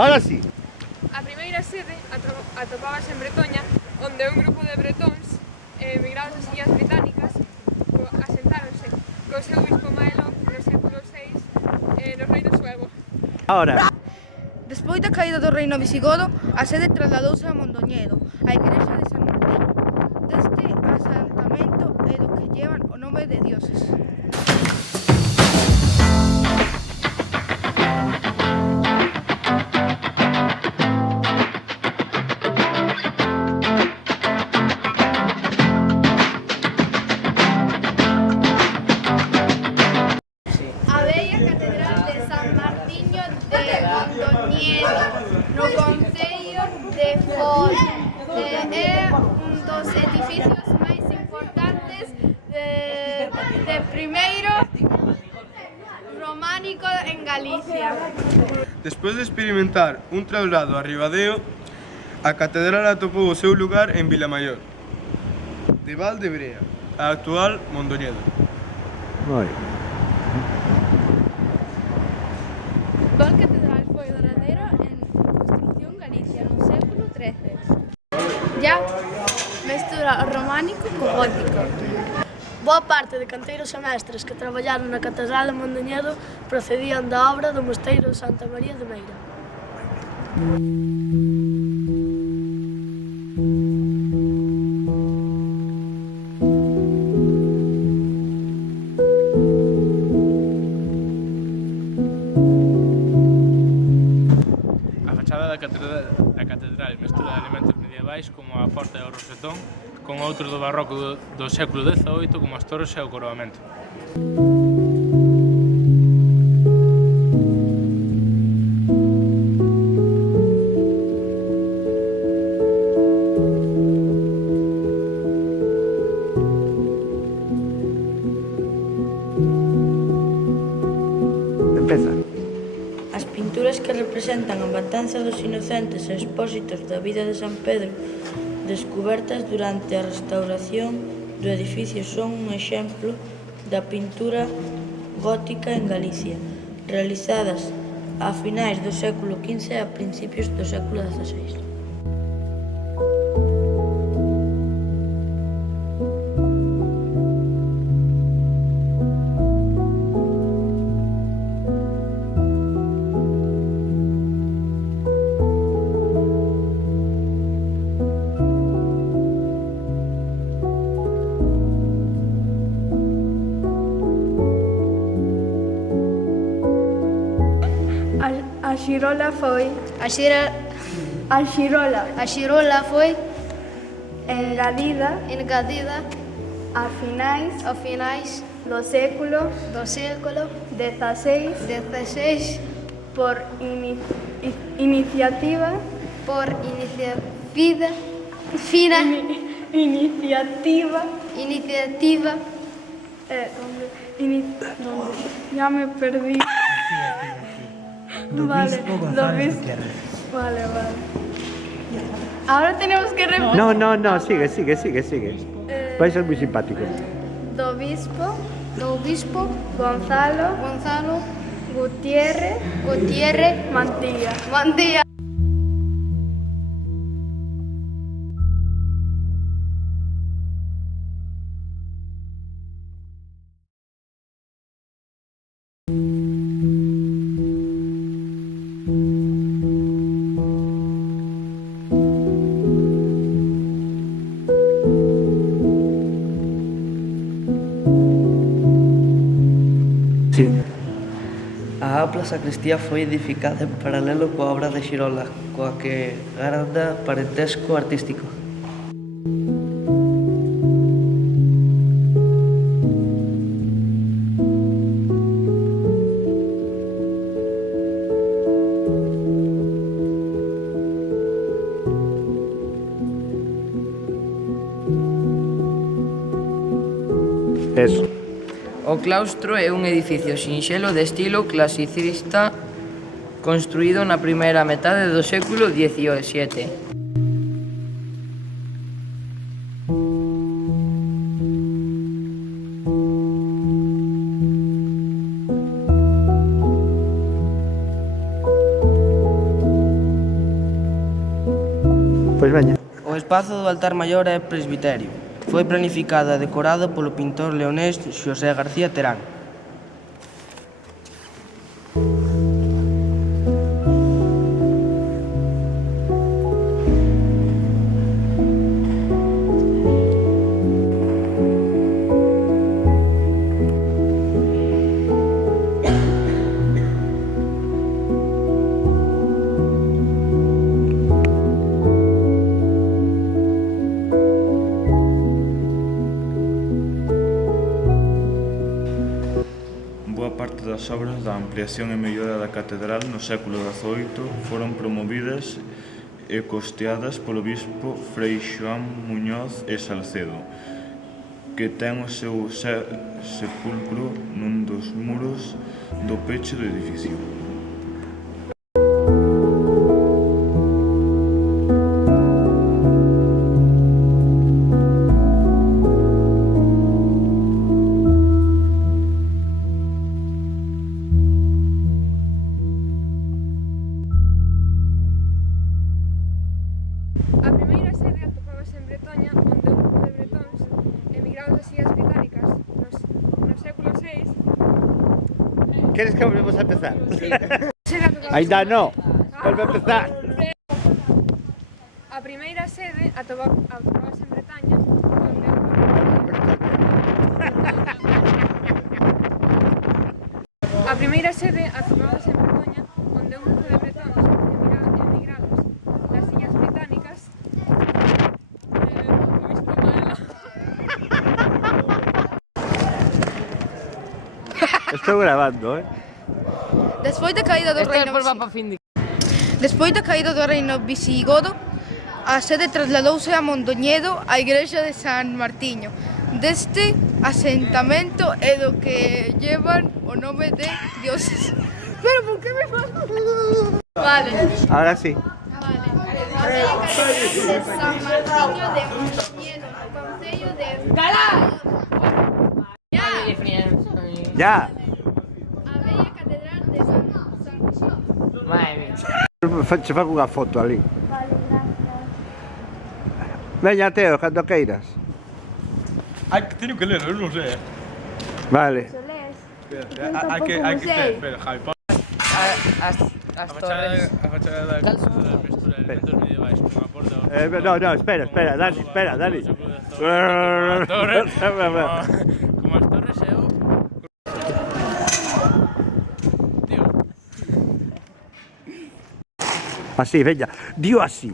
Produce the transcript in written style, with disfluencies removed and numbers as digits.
Ahora sí. A primeira sede atopábase en Bretoña, onde un grupo de bretóns emigrados das Illas Británicas asentáronse co seu bispo Maelón no século VI no reino suevo. Ahora. Despois da caída do reino visigodo, a sede trasladouse a Mondoñedo, a igrexa de San Martiño. Deste asentamento é do que llevan o nome de dioses. A bella catedral de San Martiño de Mondoñedo, no concello de Foz, é un dos edificios máis importantes de primeiro románico en Galicia. Despois de experimentar un traslado a Ribadeo, a catedral atopou o seu lugar en Vilamaior, de Val de Brea, a actual Mondoñedo. Moi. Val Catedral foi derradeira en construción Galicia no século XIII. Ya mestura o románico co gótico. Boa parte de canteiros e mestres que traballaron na Catedral de Mondoñedo procedían da obra do mosteiro de Santa María de Meira. A fachada da catedral mestura elementos medievais como a porta e o rosetón con outros do barroco do século XVIII como as torres e o coroamento. Empeza. As pinturas que representan a matanza dos inocentes e expósitos da vida de San Pedro descubertas durante a restauración do edificio son un exemplo da pintura gótica en Galicia, realizadas a finais do século XV e a principios do século XVI. A xirola foi A xirola foi engadida engadida a a finais do século do século XVI XVI por iniciativa por iniciativa ya me perdí. Vale, vale. Ahora tenemos que repetir. No, sigue. Vai ser moi simpático. Do obispo Gonzalo Gutiérrez Mantilla. Sí. A ampla sacristía foi edificada en paralelo coa obra de Xirola, coa que garda parentesco artístico. Eso. O claustro é un edificio sinxelo de estilo clasicista construído na primeira metade do século XVII. espazo do altar maior é presbiterio. Foi planificado e decorado polo pintor leonés Xosé García Terán. Boa parte das obras da ampliación e mellora da catedral no século XVIII foron promovidas e costeadas polo bispo Frei Xoán Muñoz e Salcedo, que ten o seu sepulcro nun dos muros do peche do edificio. A primeira sede atopábase en Bretoña, onde un grupo de bretóns emigrados das Illas Británicas no século VI. ¿Quieres que volvemos a empezar? Sede atopábase Ainda no. Vuelve a empezar. A primeira sede atopábase en Bretaña, onde un A primeira sede atopábase en Bretoña, onde un grupo de bretóns emigrados das Illas Británicas Estou grabando, Despois da caída do reino Despois da caída do reino visigodo, a sede trasladouse a Mondoñedo, á igrexa de San Martiño. Deste asentamento é do que llevan o nome de dioses. Pero por que me faz? Vale. Ahora sí. Vale. A bella catedral de San Martiño de Mondoñedo, no concello de... ¡Cala! Ya. A bella catedral de San Che fago unha foto ali. Veña, Teo, cando queiras. Ai, que teño que ler, eu non sei. Vale. Hai que espera, Javi. As torres. A fachada da mestura de elementos medievais con a porta... No, espera, Dani. Como as torres e o... Tío. Así, veña. Dio así.